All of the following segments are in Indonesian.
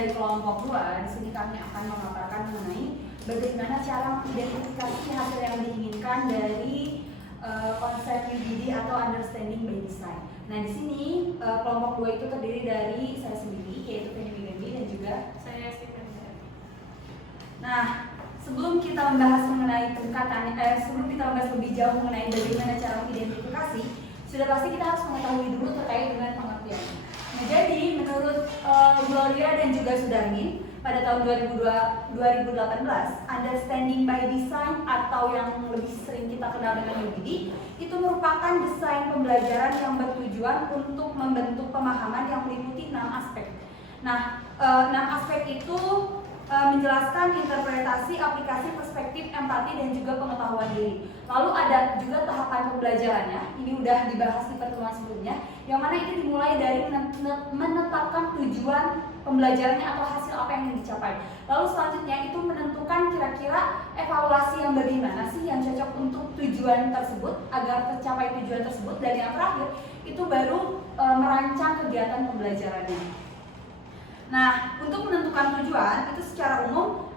dari kelompok 2, di sini kami akan memaparkan mengenai bagaimana cara mengidentifikasi hasil yang diinginkan dari konsep UBD atau Understanding by Design. Nah, di sini kelompok 2 itu terdiri dari saya sendiri, yaitu Penny Wigambi, dan juga saya Stephen. Nah, sebelum kita membahas mengenai sebelum kita membahas lebih jauh mengenai bagaimana cara mengidentifikasi, sudah pasti kita harus mengetahui dulu terkait dengan pengertiannya. Nah, jadi menurut Gloria dan juga Sudarmin, pada tahun 2018, Understanding by Design atau yang lebih sering kita kenal dengan UBD itu merupakan desain pembelajaran yang bertujuan untuk membentuk pemahaman yang meliputi 6 aspek. Nah, 6 aspek itu menjelaskan interpretasi, aplikasi, perspektif, empati, dan juga pengetahuan diri. Lalu ada juga tahapan pembelajarannya, ini udah dibahas di pertemuan sebelumnya, yang mana itu dimulai dari menetapkan tujuan pembelajarannya atau hasil apa yang ingin dicapai. Lalu selanjutnya itu menentukan kira-kira evaluasi yang bagaimana sih yang cocok untuk tujuan tersebut agar tercapai tujuan tersebut, dan yang terakhir itu baru merancang kegiatan pembelajarannya. Nah, untuk menentukan tujuan itu secara umum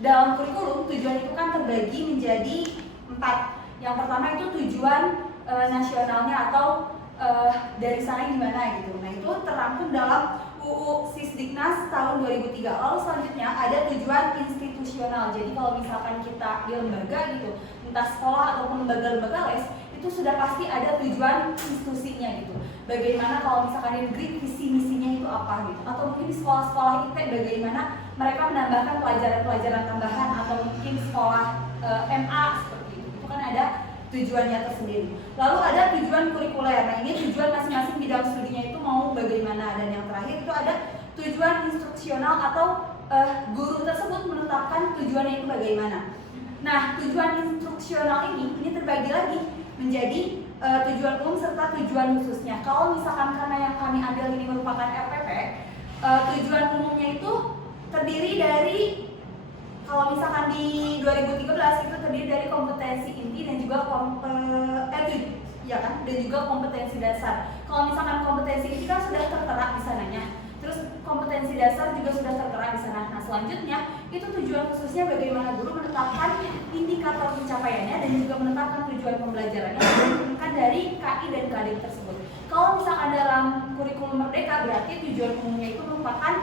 dalam kurikulum tujuan itu kan terbagi menjadi 4. Yang pertama itu tujuan nasionalnya atau dari sana gimana gitu. Nah, itu terangkum dalam UU Sisdiknas tahun 2003. Lalu selanjutnya ada tujuan institusional. Jadi kalau misalkan kita di lembaga gitu, entah sekolah ataupun lembaga-lembaga les, itu sudah pasti ada tujuan institusinya gitu. Bagaimana kalau misalkan di negeri visi misinya itu apa gitu, atau mungkin di sekolah-sekolah IT bagaimana mereka menambahkan pelajaran-pelajaran tambahan, atau mungkin sekolah MA seperti itu kan ada tujuannya tersendiri. Lalu ada tujuan kurikuler. Nah, ini tujuan masing-masing bidang studinya itu mau bagaimana, dan yang terakhir itu ada tujuan instruksional atau guru tersebut menetapkan tujuannya itu bagaimana. Nah, tujuan instruksional ini terbagi lagi menjadi tujuan umum serta tujuan khususnya. Kalau misalkan karena yang kami ambil ini merupakan RPP, tujuan umumnya itu terdiri dari, kalau misalkan di 2013 itu terdiri dari kompetensi inti dan juga dan juga kompetensi dasar. Kalau misalkan kompetensi inti kan sudah tertera di sananya. Terus kompetensi dasar juga sudah tertera di sana. Nah, selanjutnya itu tujuan khususnya bagaimana guru menetapkan indikator pencapaiannya dan juga menetapkan tujuan pembelajarannya yang dari KI dan KD tersebut. Kalau misalkan dalam kurikulum merdeka berarti tujuan umumnya itu merupakan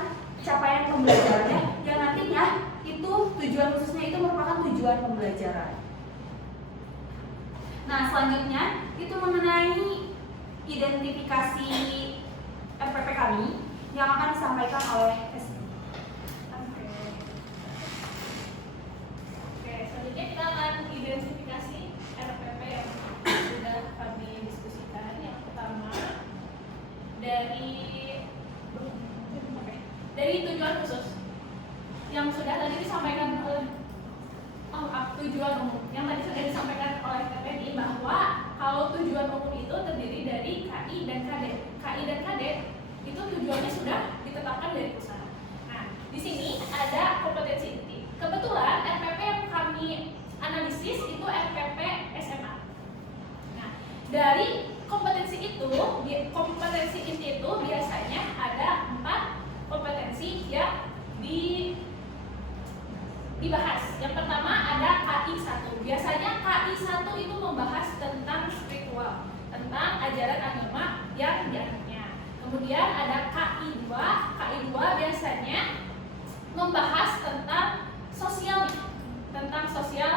capaian pembelajarannya yang nantinya itu tujuan khususnya itu merupakan tujuan pembelajaran. Nah, selanjutnya itu mengenai identifikasi RPP kami yang akan disampaikan oleh Selanjutnya kita akan identifikasi RPP yang sudah kami diskusikan. Yang pertama dari tujuan khusus yang sudah tadi disampaikan oleh tujuan umum yang tadi sudah disampaikan oleh PPD, bahwa kalau tujuan umum itu terdiri dari KI dan KD. KI dan KD itu tujuannya sudah ditetapkan dari pusat. Nah, di sini ada kompetensi inti. Kebetulan RPP yang kami analisis itu RPP SMA. Nah, dari kompetensi inti itu biasanya ada 4 kompetensi yang dibahas. Yang pertama ada KI 1. Biasanya KI 1 itu membahas tentang spiritual, tentang ajaran agama yang dianutnya. Kemudian ada KI 2. KI 2 biasanya membahas tentang sosial,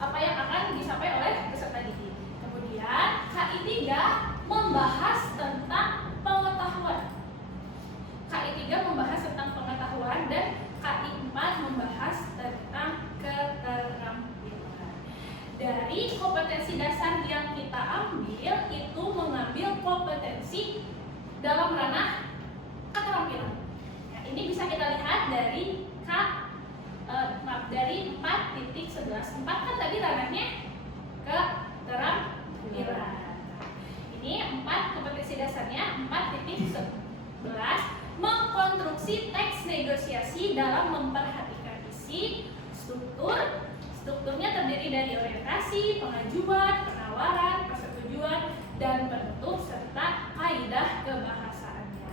apa yang akan disampaikan oleh peserta didik. Kemudian KI 3 membahas tentang pengetahuan. KI 3 membahas tentang pengetahuan dan KI 4 membahas tentang keterampilan. Dari kompetensi dasar yang kita ambil itu mengambil kompetensi dalam ranah keterampilan. Nah, ini bisa kita lihat dari dari 4.11. 4 kan tadi ranahnya keterampilan. Ini 4 kompetensi dasarnya. 4.11 mengkonstruksi teks negosiasi dalam memperhatikan isi, strukturnya terdiri dari orientasi, pengajuan, penawaran, persetujuan, dan penutup serta kaidah kebahasaannya.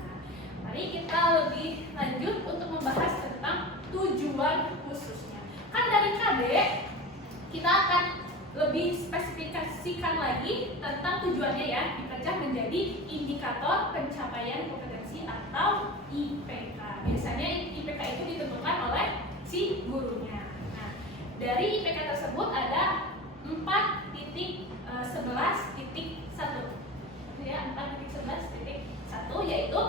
Mari kita lebih lanjut tujuannya ya dipecah menjadi indikator pencapaian kompetensi atau IPK. Biasanya IPK itu ditentukan oleh si gurunya. Nah, dari IPK tersebut ada 4.11.1 ya, 4.11.1 yaitu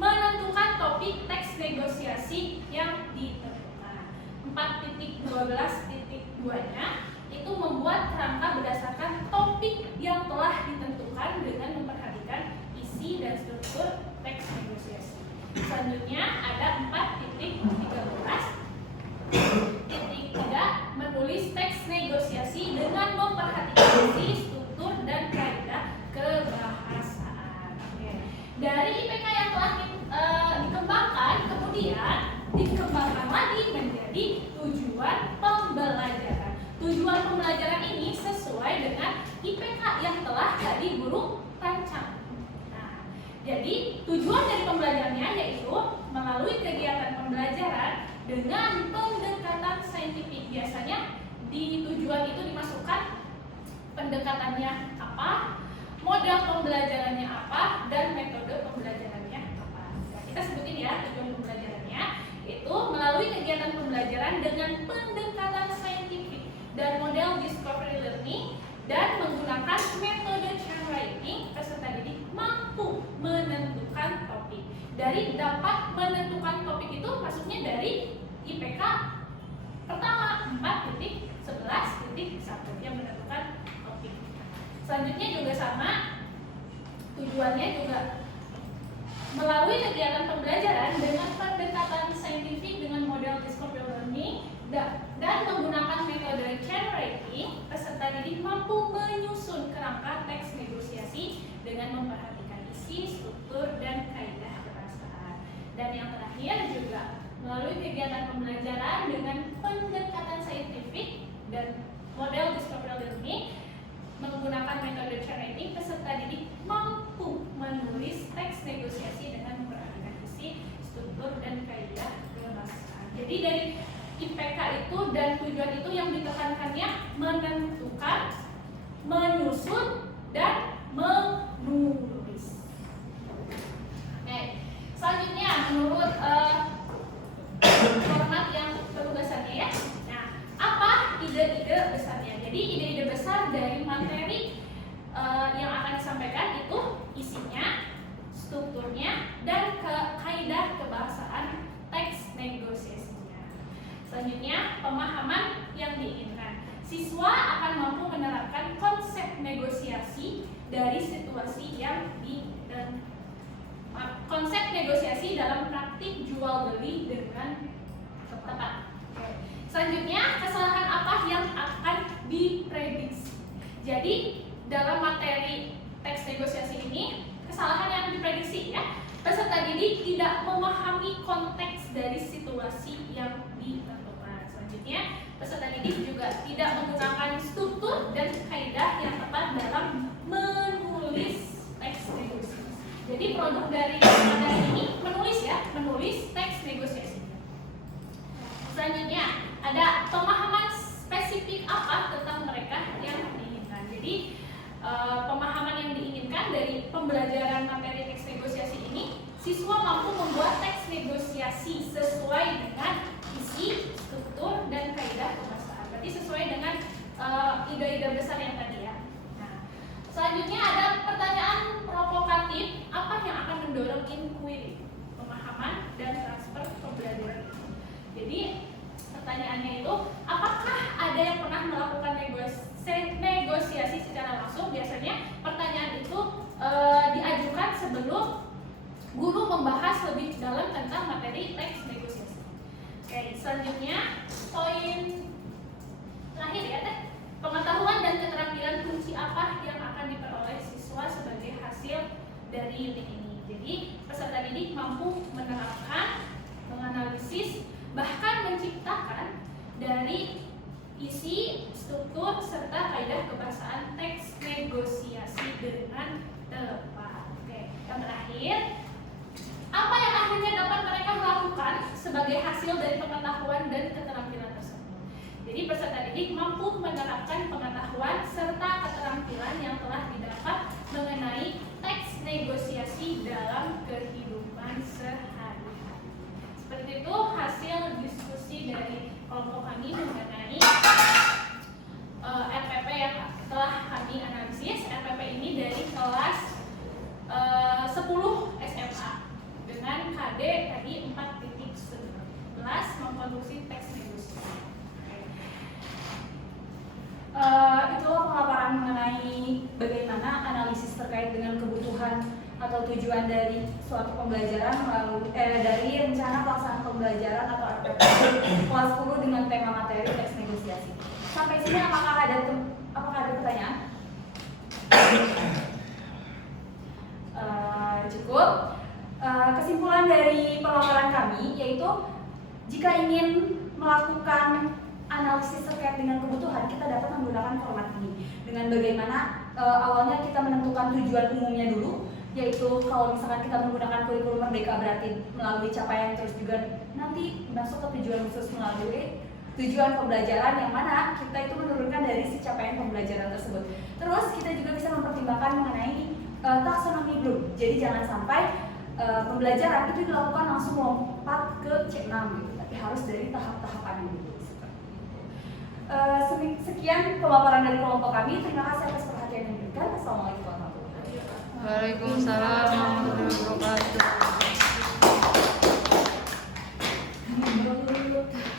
menentukan topik teks negosiasi yang ditentukan. 4.12.2-nya itu membuat kerangka berdasarkan topik yang telah ditentukan dengan memperhatikan isi dan struktur teks negosiasi. Selanjutnya ada 4.13.3 menulis teks negosiasi dengan memperhatikan isi, struktur, dan kaidah kebahasaan. Oke. Dari IPK yang telah dikembangkan, kemudian dikembangkan lagi menjadi tujuan pembelajaran. Tujuan pembelajaran ini sesuai dengan IPK yang telah tadi guru rancang. Nah, jadi tujuan dari pembelajarannya yaitu melalui kegiatan pembelajaran dengan pendekatan saintifik. Biasanya di tujuan itu dimasukkan pendekatannya apa, model pembelajarannya apa, dan metode pembelajarannya apa. Nah, kita sebutin ya tujuan pembelajarannya itu melalui kegiatan pembelajaran dengan pendekatan saintifik dan model discovery learning dan menggunakan metode chain writing, peserta didik mampu menentukan topik. Dari dapat menentukan topik itu maksudnya dari IPK pertama 4.11.1 yang menentukan topik. Selanjutnya juga sama, tujuannya juga melalui kegiatan pembelajaran dengan pendekatan saintifik dengan model discovery learning dan menggunakan metode chain writing, peserta didik mampu menyusun kerangka teks negosiasi dengan memperhatikan isi, struktur, dan kaidah kebahasaan. Dan yang terakhir juga melalui kegiatan pembelajaran dengan pendekatan saintifik dan model discovery learning menggunakan metode chain writing, peserta didik mampu menulis teks negosiasi dengan memperhatikan isi, struktur, dan kaidah kebahasaan. Jadi dari IPK itu dan tujuan itu yang ditekankannya menentukan, menyusun, dan menulis. Oke, selanjutnya menurut format yang penugasannya ya. Nah, apa ide-ide besarnya? Jadi ide-ide besar dari materi yang akan disampaikan itu isinya, strukturnya, dan kaidah kebahasaan teks negosiasinya. Selanjutnya, pemahaman yang diinginkan. Siswa akan mampu menerapkan konsep negosiasi dari situasi yang konsep negosiasi dalam praktik jual beli dengan tepat. Selanjutnya, kesalahan apa yang akan diprediksi. Jadi, dalam materi teks negosiasi ini, kesalahan yang diprediksi ya, peserta didik tidak memahami konteks dari situasi yang ditentukan. Selanjutnya, peserta didik juga tidak menggunakan struktur dan kaidah yang tepat dalam menulis teks negosiasi. Jadi produk dari materi ini menulis ya, menulis teks negosiasi. Selanjutnya, ada pemahaman spesifik apa tentang mereka yang diinginkan. Jadi pemahaman yang diinginkan dari pembelajaran materi teks negosiasi ini, siswa mampu membuat teks negosiasi sesuai dengan isi, struktur, dan kaidah kebahasaan. Berarti sesuai dengan ide-ide besar yang tadi ya. Nah, selanjutnya ada pertanyaan provokatif, apa yang akan mendorong inquiry, pemahaman, dan transfer pembelajaran. Jadi pertanyaannya itu, apakah ada yang pernah melakukan negosiasi secara langsung? Biasanya pertanyaan itu diajukan sebelum guru membahas lebih dalam tentang materi teks negosiasi. Oke, selanjutnya poin terakhir ya, pengetahuan dan keterampilan kunci apa yang akan diperoleh siswa sebagai hasil dari unit ini. Jadi peserta didik mampu menerapkan, menganalisis, bahkan menciptakan dari isi, struktur, serta kaidah kebahasaan teks negosiasi dengan tepat. Oke, yang terakhir, apa yang akhirnya dapat mereka lakukan sebagai hasil dari pengetahuan dan keterampilan tersebut. Jadi peserta didik mampu menerapkan pengetahuan serta keterampilan yang telah didapat tujuan dari suatu pembelajaran melalui dari rencana pelaksanaan pembelajaran atau RPP kelas 10 dengan tema materi teks negosiasi. Sampai sini apakah ada pertanyaan? Cukup. Kesimpulan dari pemaparan kami yaitu jika ingin melakukan analisis terkait dengan kebutuhan, kita dapat menggunakan format ini dengan bagaimana awalnya kita menentukan tujuan umumnya dulu, yaitu kalau misalkan kita menggunakan kurikulum merdeka berarti melalui capaian, terus juga nanti masuk ke tujuan khusus melalui tujuan pembelajaran yang mana kita itu menurunkan dari si capaian pembelajaran tersebut. Terus kita juga bisa mempertimbangkan mengenai taksonomi Bloom. Jadi jangan sampai pembelajaran itu dilakukan langsung lompat ke C6 gitu, tapi harus dari tahap-tahapan yang dulu. Sekian pemaparan dari kelompok kami. Terima kasih atas perhatian yang diberikan. Assalamualaikum warahmatullahi wabarakatuh. Waalaikumsalam warahmatullahi wabarakatuh.